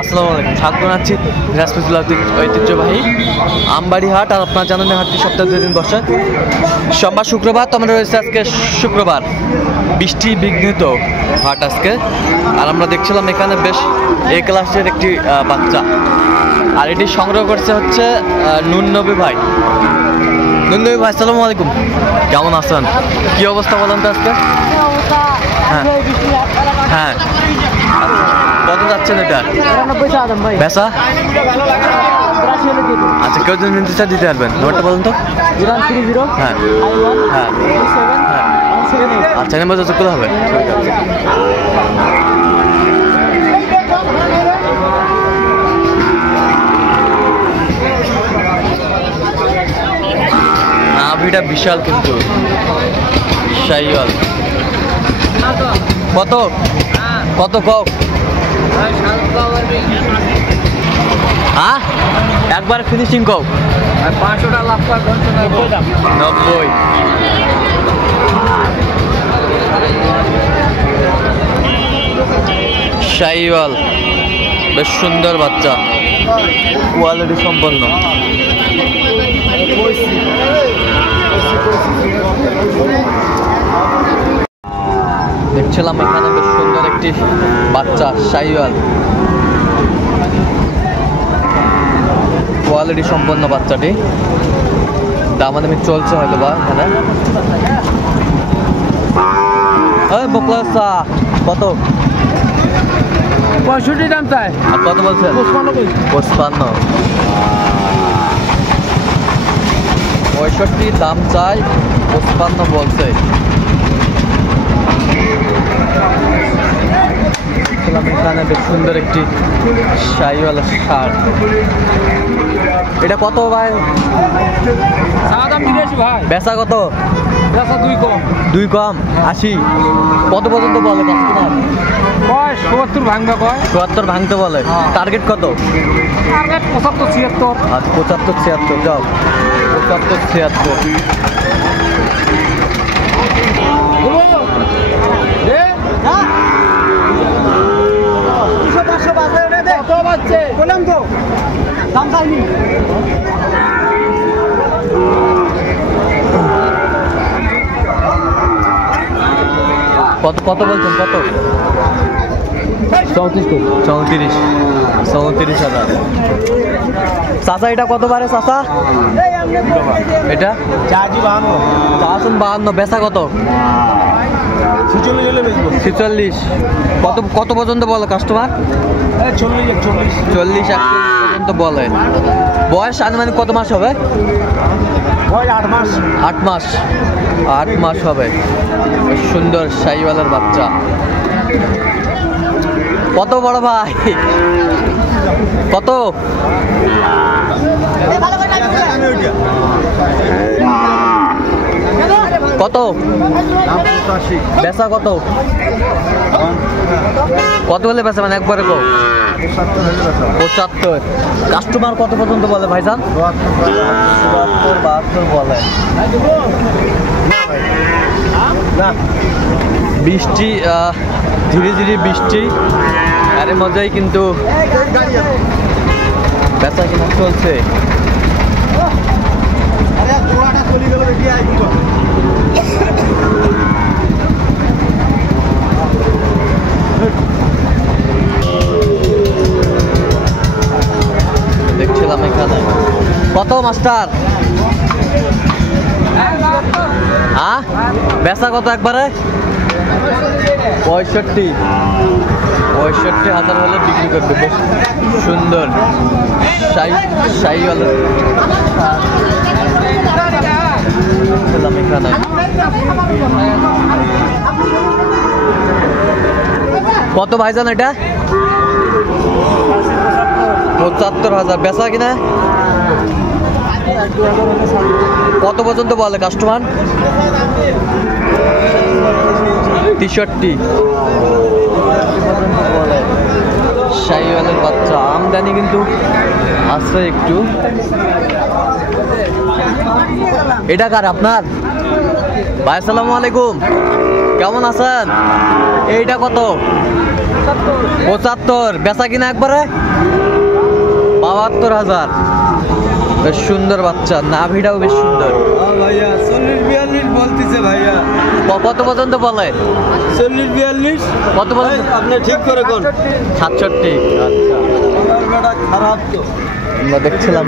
আসসালামু আলাইকুম, স্বাগত জানাচ্ছি দিনাজপুর জেলার ঐতিহ্যবাহী আমবাড়ি হাট। আর আপনার জানেন হাটটি সপ্তাহে 2 দিন বসে, সোমবার শুক্রবার। তো আমরা রয়েছে আজকে শুক্রবার, বৃষ্টি বিঘ্নিত হাট আজকে। আর আমরা দেখছিলাম এখানে বেশ এ ক্লাসের একটি বাচ্চা, আর এটি সংগ্রহ করছে হচ্ছে নুন নবী ভাই। নুন নবী ভাই, আসসালামু আলাইকুম, কেমন আছেন? কি অবস্থা বলেন তো আজকে? হ্যাঁ হ্যাঁ, কত যাচ্ছেন এটা? বেচা? আচ্ছা, কেউ যদি নিতে চায় দিতে পারবেন। নম্বরটা বলুন তো। হ্যাঁ হ্যাঁ আচ্ছা, নেমে যোগাযোগ করতে হবে। নাভিটা বিশাল কিন্তু, শাইওয়াল। কত কত কক? হ্যাঁ, একবার ফিনিশিং কক 500টা লাভ কর, 90। শাইওয়াল, বেশ সুন্দর বাচ্চা, কোয়ালিটি সম্পন্ন। দেখছিলাম এখানে বেশ সুন্দর একটি বাচ্চা শাইওয়াল, কোয়ালিটি সম্পন্ন বাচ্চাটি। দামাদামি চলছে হয়তো বা এখানে। কত? 65 দাম চাই। আর কত বলছেন? 55। 65 দাম চাই, 55 বলছে। এখানে বেশ সুন্দর একটি শাইওয়াল ষাঁড়। এটা কত ভাই? বেচা কত? 2 কম 80। কত পর্যন্ত বলে কাস্টমার? 70 ভাঙবে, 70 ভাঙতে বলে। টার্গেট কত? 75 76। আচ্ছা, 75 76 যাও, 75 76। কত কত বলছেন? কত? 34,000। চাচা, এটা কত বারে চাচা? এটা 52। বেচা কত? 46। কত কত পর্যন্ত বলে কাস্টমার? 40 41 পর্যন্ত বলে। বয়স আনুমানিক কত মাস হবে? 8 মাস। 8 মাস হবে। সুন্দর শাইওয়ালের বাচ্চা। কত বড় ভাই? কত? কত? বেচা কত? কত বলে বেচা মানে একবারে কো? 75। কাস্টমার কত পর্যন্ত বলে ভাইজান? 72 বলে। বৃষ্টি, ধীরে ধীরে বৃষ্টি, এর মজাই কিন্তু বেচা কিনা চলছে। দেখছিলাম এখানে। কত মাস্টার? হ্যাঁ, বেচা কত একবারে? 65,000 হলে বিক্রি করবে। বেশ সুন্দর শাইওয়াল এখানে। কত ভাইজান এটা? 75,000। বেচা কিনা কত পর্যন্ত বলে কাস্টমার? 63 বলে। শাইওয়ালের বাচ্চা, আমদানি কিন্তু আছে একটু। এটা কার আপনার ভাই? আসসালামু আলাইকুম, কেমন আছেন? এইটা কত? 75, বেচা কিনা একবারে 72,000। বেশ সুন্দর বাচ্চা, নাভিটাও বেশ সুন্দর। ভাইয়া 40-42 বলতেছে ভাইয়া। কত পর্যন্ত বলে? 40-42 কত পর্যন্ত? আপনি ঠিক করে কোন 67। আচ্ছা, আমার বেটা খারাপ তো। আমরা দেখছিলাম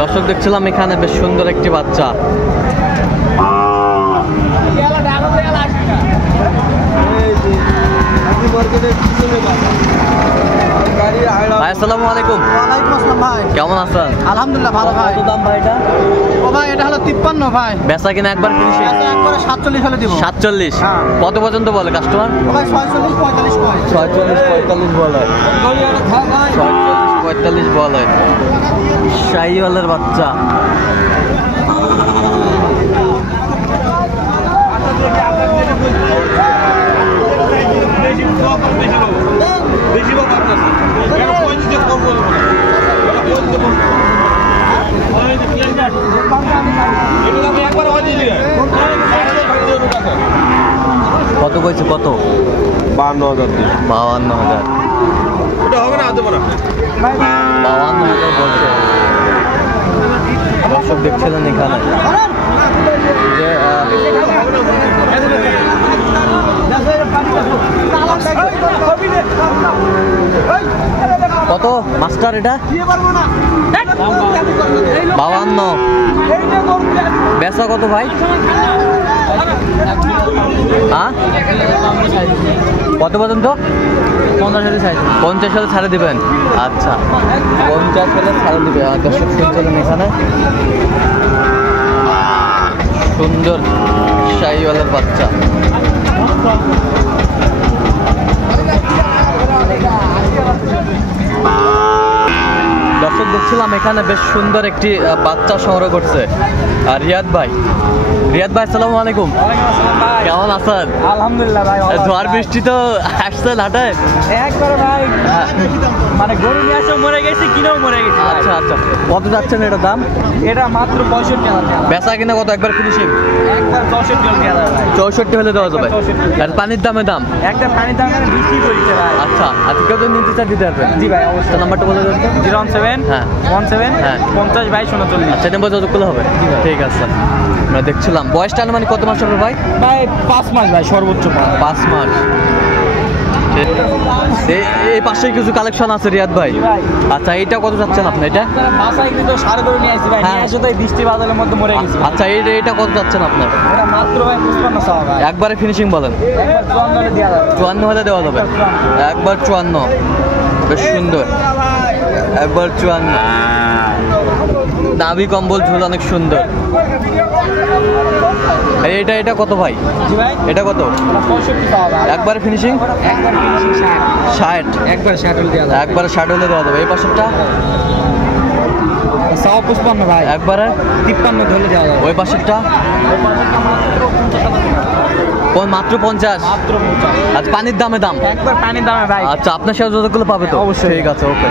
দর্শক, দেখছিলাম এখানে বেশ সুন্দর একটি বাচ্চা। ভাই আসসালামু আলাইকুম। ওয়ালাইকুম আসসালাম ভাই। কেমন আছেন? আলহামদুলিল্লাহ ভালো ভাই। কত দাম ভাই এটা? ও ভাই এটা হলো 53 ভাই। বেচা কিনা একবার ফিনিশিং? আচ্ছা একবারে 47 হলে দিব। 47। হ্যাঁ। কত পর্যন্ত বলে কাস্টমার? ও ভাই 46 45 কয়। 46-45 বলে। 46-45 বলে। শাহিওয়ালের বাচ্চা। কত কইছে? কত? 52,000। 52,000। এটা হবে না, দেবো না। 52,000 বলছে। দর্শক দেখছিলেন এখানে যে কত মাস্টার এটা? 52। বেচা কত ভাই? হ্যাঁ, কত পর্যন্ত? 50 সালে ছাড়ে দিবেন। আচ্ছা, 50 সালে ছাড়ে দিবে। দর্শক শুনছিলেন এখানে সুন্দর শাহিওয়ালের বাচ্চা। দর্শক দেখছিলাম এখানে বেশ সুন্দর একটি বাচ্চা সংগ্রহ করছে রিয়াদ ভাই। রিয়াদ ভাই আসসালামু আলাইকুম। কেমন আছেন? আলহামদুলিল্লাহ ভাই। ঝড় বৃষ্টি তো আসছেন হাটে? একবারে ভাই মানে গরু নিয়ে আসে মরে গেছে, কিনেও মরে গেছে। আচ্ছা আচ্ছা, কত যাচ্ছেন এটার দাম? এটা মাত্র 65,000। বেচা কিনা কত একবার ফিনিশিং? একবার 64,000 ভাই। 64 হলে দেওয়া যাবে। আর পানির দামে দাম? একটা পানির দাম এখানে বৃষ্টি পড়ছে ভাই। আচ্ছা, আজকে তো নিতে চাই দিতে পারবেন? জি ভাই অবশ্যই। নাম্বারটা বলে দেবেন তো। 017 হ্যাঁ 17 হ্যাঁ 50 22 39। আচ্ছা, নম্বর যোগাযোগ করলে হবে? ঠিক আছে। আমরা দেখছিলাম বয়সটা মানে কত মাস হবে ভাই? ভাই 5 মাস ভাই সর্বোচ্চ 5 মাস। এই পাশে কিছু কালেকশন আছে রিয়াদ ভাই। ভাই। আচ্ছা, এটা কত যাচ্ছেন আপনি? এটা বাসায় কিন্তু সাড়ে করে নিয়ে আসি ভাই। হ্যাঁ। নিয়ে আসো তো এই বৃষ্টি বাদলের মধ্যে মরে গেছি। আচ্ছা, এটা কত যাচ্ছেন আপনার? এটা মাত্র ভাই 55 ভাই। একবারে ফিনিশিং বলেন? একবার 54 দেওয়া যাবে। 54 হলে দেওয়া যাবে। একবার 54, বেশ সুন্দর। একবার 54, নাভি কম্বল ঝুল অনেক সুন্দর। এটা কত ভাই? জি ভাই এটা কত? 65 ভাই। একবারে ফিনিশিং? একবার ফিনিশিং 60। একবার 60 দেওয়া যাবে। একবারে 60 হলে দেওয়া যাবে। এই পাশেরটা? 55 ভাই। একবারে 53 ধরে দেওয়া যাবে। ওই পাশেরটা? মাত্র 50। মাত্র 50। আচ্ছা, পানির দামে দাম? একবার পানির দামে ভাই। আচ্ছা, আপনার সাথে যোগাযোগ করলে পাবে তো? অবশ্যই। ঠিক আছে, ওকে।